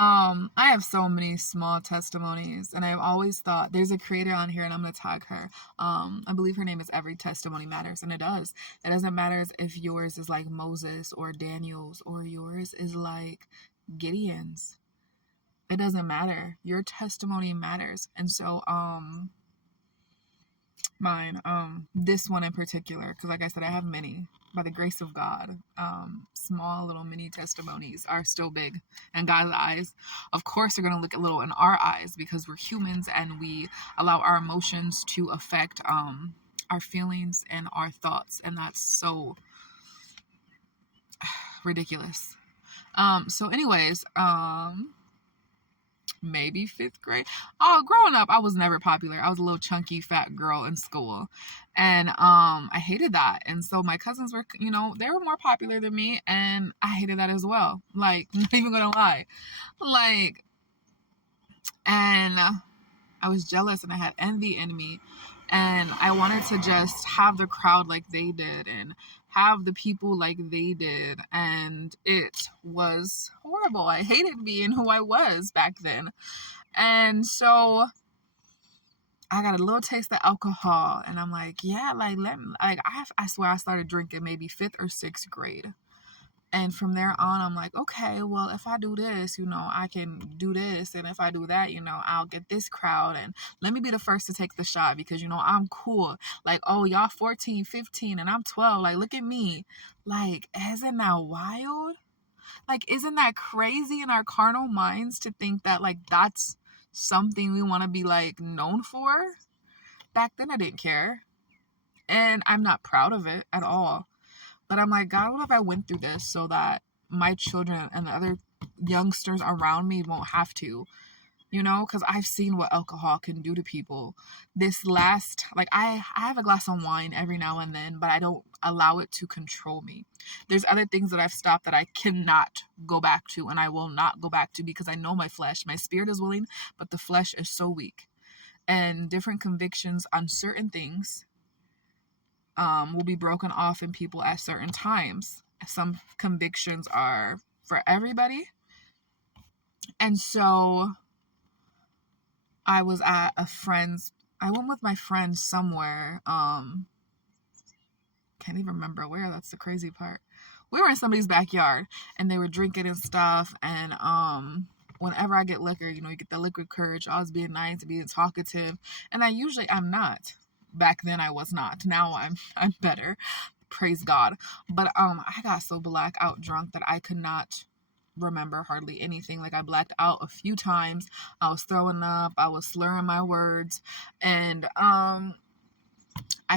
I have so many small testimonies, and I've always thought there's a creator on here, and I'm gonna tag her. I believe her name is Every Testimony Matters, and it does. It doesn't matter if yours is like Moses or Daniel's, or yours is like Gideon's. It doesn't matter. Your testimony matters, and so mine, this one in particular, because like I said, I have many. By the grace of God, small little mini testimonies are still big in God's eyes. Of course, they're gonna look a little in our eyes because we're humans and we allow our emotions to affect our feelings and our thoughts, and that's so ridiculous. So anyways, maybe 5th grade. Oh, growing up, I was never popular. I was a little chunky, fat girl in school. And I hated that. And so my cousins were, they were more popular than me. And I hated that as well. Like, not even gonna lie. Like, and I was jealous and I had envy in me. And I wanted to just have the crowd like they did and have the people like they did. And it was horrible. I hated being who I was back then. And so I got a little taste of alcohol. And I'm like, yeah, like, I swear I started drinking maybe 5th or 6th grade. And from there on, I'm like, okay, well, if I do this, I can do this. And if I do that, I'll get this crowd. And let me be the first to take the shot because, I'm cool. Like, oh, y'all 14, 15, and I'm 12. Like, look at me. Like, isn't that wild? Like, isn't that crazy in our carnal minds to think that, like, that's something we want to be, like, known for? Back then, I didn't care. And I'm not proud of it at all. But I'm like, God, what if I went through this so that my children and the other youngsters around me won't have to, because I've seen what alcohol can do to people. I have a glass of wine every now and then, but I don't allow it to control me. There's other things that I've stopped that I cannot go back to, and I will not go back to because I know my flesh. My spirit is willing, but the flesh is so weak. And different convictions on certain things will be broken off in people at certain times. Some convictions are for everybody. And so I was at I went with my friend somewhere. Can't even remember where. That's the crazy part. We were in somebody's backyard and they were drinking and stuff. And whenever I get liquor, you get the liquid courage, always being nice, being talkative. And I'm not. Back then I was not. Now I'm better. Praise God. But I got so blackout drunk that I could not remember hardly anything. Like, I blacked out a few times. I was throwing up. I was slurring my words. And I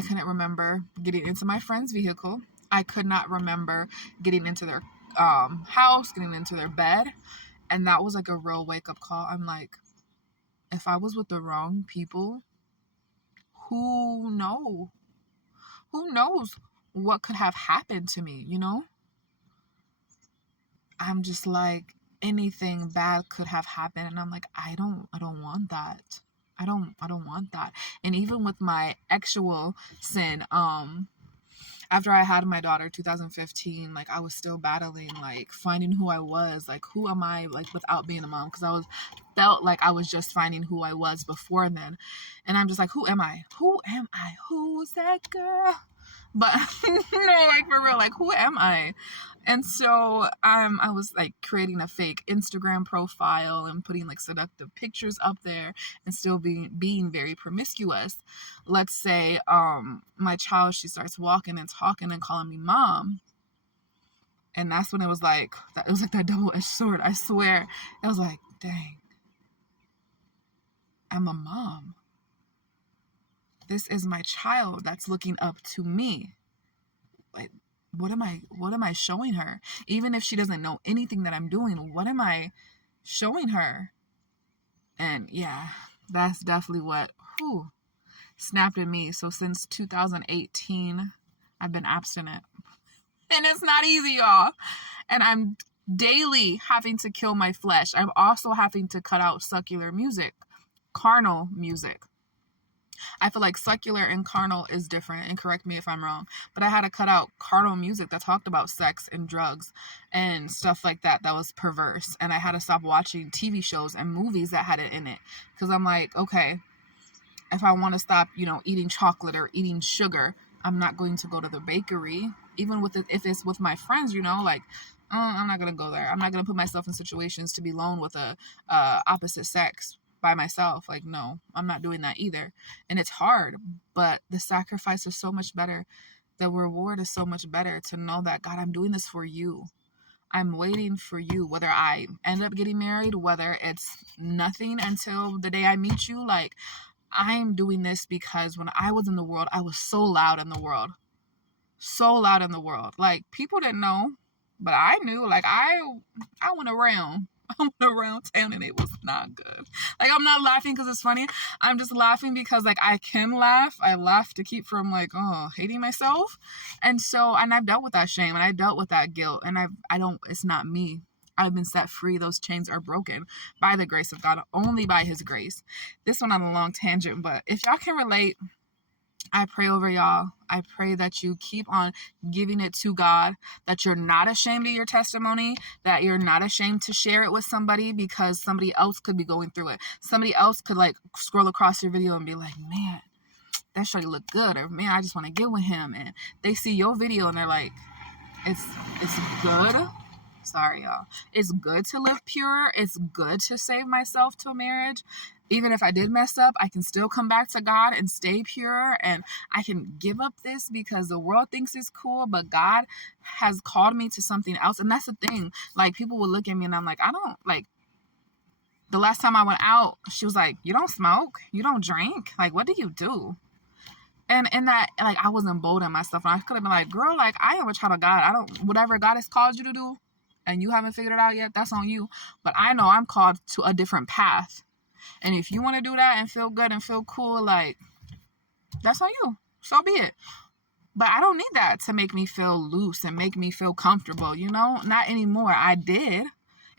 couldn't remember getting into my friend's vehicle. I could not remember getting into their house, getting into their bed. And that was like a real wake-up call. I'm like, if I was with the wrong people, who knows what could have happened to me, I'm just like, anything bad could have happened. And I'm like, I don't want that. I don't want that. And even with my actual sin, after I had my daughter, 2015, like, I was still battling, like, finding who I was, like, who am I, like, without being a mom, because felt like I was just finding who I was before then, and I'm just like, who am I? Who's that girl? But, like, for real, like, who am I? And so, I was, like, creating a fake Instagram profile and putting, like, seductive pictures up there and still being very promiscuous. Let's say, my child, she starts walking and talking and calling me mom. And that's when it was like that double-edged sword. I swear. It was like, dang. I'm a mom. This is my child that's looking up to me. Like, what am I showing her? Even if she doesn't know anything that I'm doing, what am I showing her? And yeah, that's definitely what snapped at me. So since 2018, I've been abstinent. And it's not easy, y'all. And I'm daily having to kill my flesh. I'm also having to cut out secular music, carnal music. I feel like secular and carnal is different, and correct me if I'm wrong, but I had to cut out carnal music that talked about sex and drugs and stuff like that was perverse. And I had to stop watching TV shows and movies that had it in it, because I'm like, okay, if I want to stop, eating chocolate or eating sugar, I'm not going to go to the bakery, even if it's with my friends, like, I'm not going to go there. I'm not going to put myself in situations to be alone with a opposite sex by myself. Like, no, I'm not doing that either. And it's hard, but the sacrifice is so much better. The reward is so much better to know that, God, I'm doing this for you. I'm waiting for you, whether I end up getting married, whether it's nothing until the day I meet you. Like, I'm doing this because when I was in the world, I was so loud in the world. So loud in the world. Like, people didn't know, but I knew. Like, I went around. I went around town and it was not good. Like, I'm not laughing because it's funny. I'm just laughing because, like, I can laugh. I laugh to keep from, like, hating myself. And I've dealt with that shame and I dealt with that guilt. And it's not me. I've been set free. Those chains are broken by the grace of God, only by his grace. This one on a long tangent, but if y'all can relate, I pray over y'all. I pray that you keep on giving it to God, that you're not ashamed of your testimony, that you're not ashamed to share it with somebody, because somebody else could be going through it. Somebody else could, like, scroll across your video and be like, man, that shawty look good, or man, I just want to get with him. And they see your video and they're like, it's good. Sorry, y'all. It's good to live pure. It's good to save myself to a marriage. Even if I did mess up, I can still come back to God and stay pure, and I can give up this because the world thinks it's cool, but God has called me to something else. And that's the thing. Like, people will look at me and I'm like, I don't, like, the last time I went out, she was like, you don't smoke, you don't drink, like, what do you do? And in that, like, I wasn't bold in myself, and I could have been like, girl, like, I am a child of God. Whatever God has called you to do and you haven't figured it out yet, that's on you. But I know I'm called to a different path. And if you want to do that and feel good and feel cool, like, that's on you. So be it. But I don't need that to make me feel loose and make me feel comfortable, Not anymore. I did.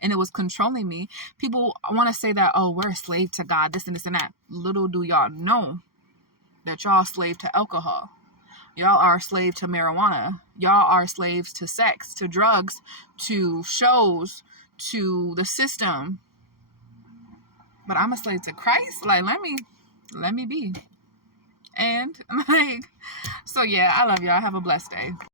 And it was controlling me. People want to say that, oh, we're a slave to God, this and this and that. Little do y'all know that y'all are slave to alcohol. Y'all are a slave to marijuana. Y'all are slaves to sex, to drugs, to shows, to the system. But I'm a slave to Christ. Like, let me be. And, like, so yeah, I love y'all. Have a blessed day.